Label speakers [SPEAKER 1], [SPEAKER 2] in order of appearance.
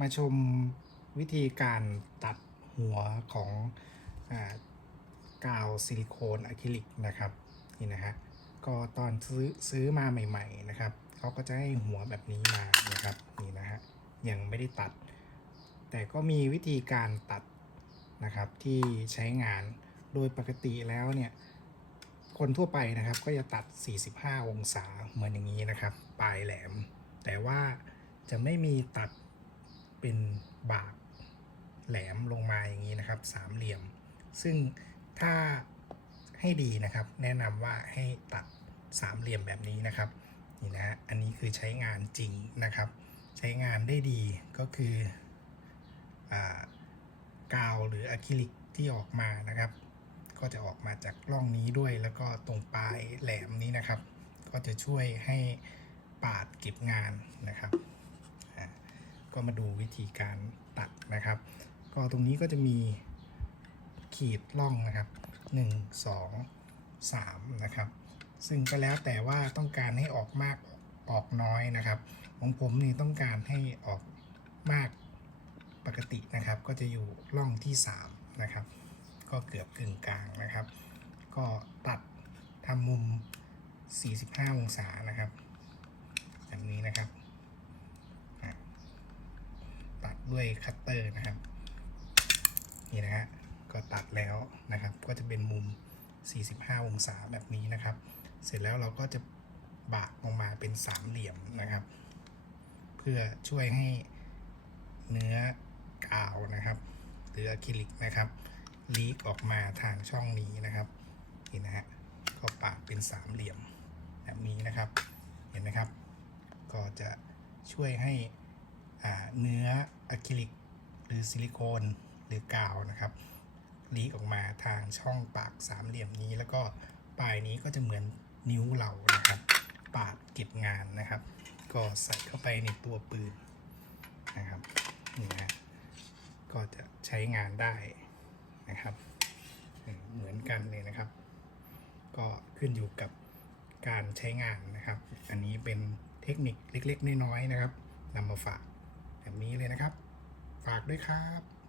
[SPEAKER 1] มาชมวิธีการตัดหัวของอกาวซิลิโคนอะคริลิกนะครับนี่นะฮะก็ตอนซื้อซื้อมาใหม่ ๆนะครับเขาก็จะให้หัวแบบนี้มานะครับนี่นะฮะยังไม่ได้ตัด แต่ก็มีวิธีการตัดนะครับที่ใช้งานโดยปกติแล้วเนี่ยคนทั่วไปนะครับก็จะตัด 45 องศาเหมือนอย่างนี้นะครับ ปลายแหลม แต่ว่าจะไม่มีตัด เป็นบากแหลมลงมาอย่างนี้นะครับสามเหลี่ยม ซึ่งถ้าให้ดีนะครับ แนะนำว่าให้ตัดสามเหลี่ยมแบบนี้นะครับนี่นะฮะอันนี้คือใช้งานจริงนะครับ ใช้งานได้ดีก็คืออกาวหรืออะคริลิกที่ออกมานะครับ ก็จะออกมาจากร่องนี้ด้วยแล้วก็ตรงปลายแหลมนี้นะครับ ก็จะช่วยให้ปาดเก็บงานนะครับ ก็มาดูวิธีการตัดนะครับ ก็ตรงนี้ก็จะมีขีดร่องนะครับ 1 2 3 นะครับ ซึ่งก็แล้วแต่ว่าต้องการให้ออกมากออกน้อยนะครับ ของผมนี่ต้องการให้ออกมากปกตินะครับ ก็จะอยู่ร่องที่ 3 นะครับ ก็เกือบกึ่งกลางนะครับ ก็ตัดทำมุม 45 องศานะครับนี้นะครับอะตั ด้วยคัตเตอร์นะครับ นี่นะฮะก็ตัดแล้วนะครับ ก็จะเป็นมุม 45 องศาแบบนี้นะครับ เสร็จแล้วเราก็จะบากลงมาเป็นสามเหลี่ยมนะครับ เพื่อช่วยให้เนื้อกาวนะครับ หรืออะคริลิกนะครับลีกออกมาทางช่องนี้นะครับนี่นะฮะก็ปาดเป็นสามเหลี่ยมแบบนี้นะครับ เห็นไหมครับ ก็จะช่วยให้ เนื้ออะคริลิกหรือซิลิโคนหรือกาวนะครับลีกออกมาทางช่องปากสามเหลี่ยมนี้ แล้วก็ปลายนี้ก็จะเหมือนนิ้วเรานะครับ ปาดเก็บงานนะครับ ก็ใส่เข้าไปในตัวปืนนะครับนี่นะก็จะใช้งานได้นะครับ เหมือนกันเลยนะครับ ก็ขึ้นอยู่กับการใช้งานนะครับ อันนี้เป็นเทคนิคเล็กๆน้อยๆนะครับนำมาฝาก แบบนี้เลยนะครับ ฝากด้วยครับ